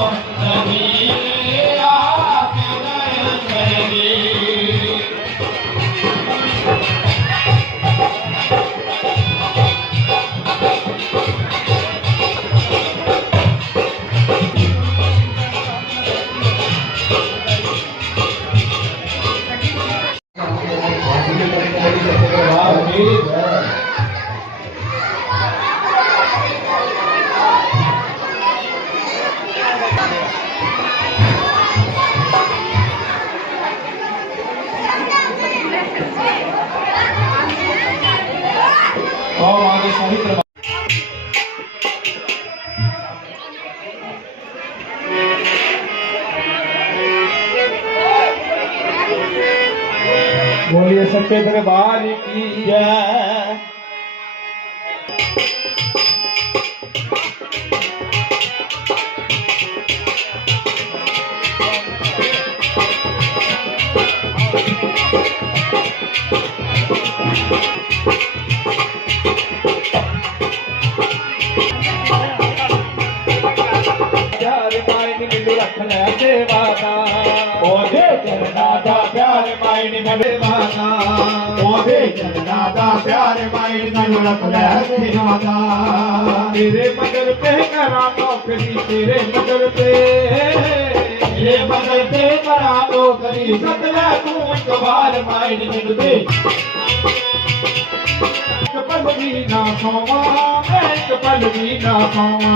Amém. पवित्र बोलिए सच्चे दरबार की जय Thank ਜੈ ਪਿਆਰ ਮਾਇਨ ਮੈਨੂੰ ਰੱਖ ਲੈ ਸੇਵਾ ਦਾ ਉਹਦੇ ਚਰਨਾਂ ਦਾ ਪਿਆਰ ਮਾਇਨ ਮੈਨੂੰ ਸੇਵਾ ਉਹਦੇ ਚਰਨਾਂ ਦਾ ਪਿਆਰ ਮਾਈ ਮੈਨੂੰ ਰੱਖ ਲੈ ਸੇਵਾ ਦਾ ਤੇਰੇ ਮਗਰ ਤੇ ਕਰਾਂ ਨੌਕਰੀ, ਤੇਰੇ ਮਗਰ हे बगल ते करा। दो करी सकला तू एक बार माइंड में दे पल भी ना सोवा, एक पल भी ना सोवा।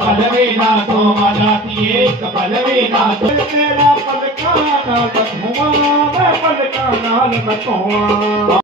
पल भी ना सोवा जाती एक पल भी ना तेरा पल का ना तक पल का नाल तक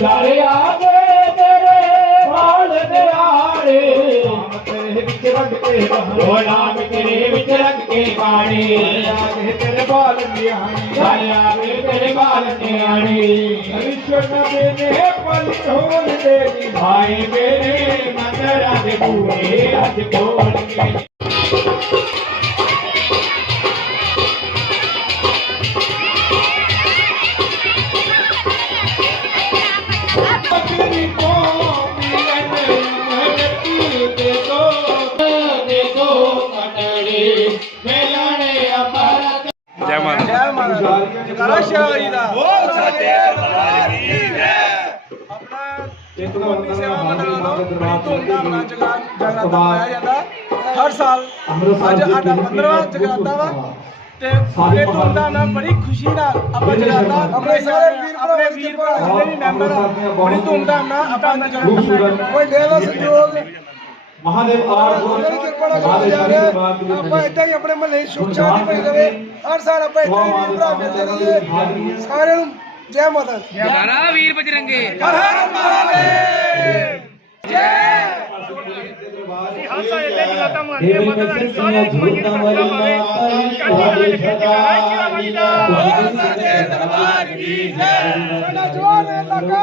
ਸਾਰੇ ਆ ਗਏ ਤੇਰੇ ਬਾਲ ਦਿਆਰੇ ਤੇਰੇ ਵਿੱਚ ਰੰਗ ਕੇ ਉਹ ਨਾਮ ਤੇਰੇ ਵਿੱਚ ਰੱਖ ਕੇ ਬਾਣੀ ਬਹਾਰੇ ਤੇਰੇ ਬਾਲ ਆ ਗਏ ਤੇਰੇ ਬਾਲ ਨਿਆਣੇ। ਹਰੀਸ਼ਰ ਨਬੀ ਨੇ ਪਲ ਢੋਲ ਦੇ ਦੀ ਭਾਈ ਮੇਰੇ ਮੰਦਰਾਂ ਦੇ ਬੂਹੇ ਅੱਜ ਖੋਲ ਕੇ। ਜਕਾਰਾ ਸ਼ਾਹੀ ਦਾ। ਬੋਲ ਸੱਚੇ ਤੇ ਤੁਹਾਡੀ ਸੇਵਾ ਮੰਡਲ ਵੱਲੋਂ ਬੜੀ ਧੂਮਧਾਮ ਨਾਲ ਜਗਾ ਜਗਰਾਤਾ ਮਨਾਇਆ ਜਾਂਦਾ। ਹਰ ਸਾਲ ਅੱਜ ਸਾਡਾ 15ਵਾਂ ਜਗਰਾਤਾ ਵਾ। ਤੇ ਬੜੇ ਧੂਮਧਾਮ ਨਾਲ ਬੜੀ ਖੁਸ਼ੀ ਨਾਲ ਆਪਾਂ ਜਗਰਾਤਾ ਆਪਣੇ ਸਾਰੇ ਵੀਰ ਆਪਣੇ ਵੀਰ ਭਰਾ ਜਿੰਨੇ ਵੀ ਮੈਂਬਰ ਬੜੀ ਧੂਮਧਾਮ ਨਾਲ ਆਪਾਂ ਦਾ ਜਗਰਾਤਾ ਕੋਈ ਦੇ ਦਾ ਸੰਯੋਗ મહાદેવ આર ਆਪਾਂ ਇਦਾਂ ਹੀ ਆਪਣੇ ਮਹੱਲੇ ਸੁਖ ਸ਼ਾਂਤੀ ਬਣੀ ਰਵੇ ਹਰ ਸਾਲ ਆਪਾਂ ਇਦਾਂ ਹੀ ਭਰਾ ਮਿਲਦੇ ਰਹੀਏ ਸਾਰਿਆਂ ਨੂੰ ਜੈ ਮਾਤਾ ਦੀ ਜੈ ਵੀਰ ਬਜਰੰਗੇ ਹਰ ਹਰ ਮਹਾਦੇਵ ਜੈ ਹਰ ਸਾਲ ਇਦਾਂ ਹੀ ਲਾਤਾ ਮਾਰਦੇ ਮਾਤਾ ਦਾ ਸਾਰੇ ਇੱਕ ਮੰਗੀ ਕਰਦਾ ਹੋਵੇ ਦਰਬਾਰ ਕੀ ਜੈ ਸਾਡਾ ਜਵਾਨ ਇਲਾਕਾ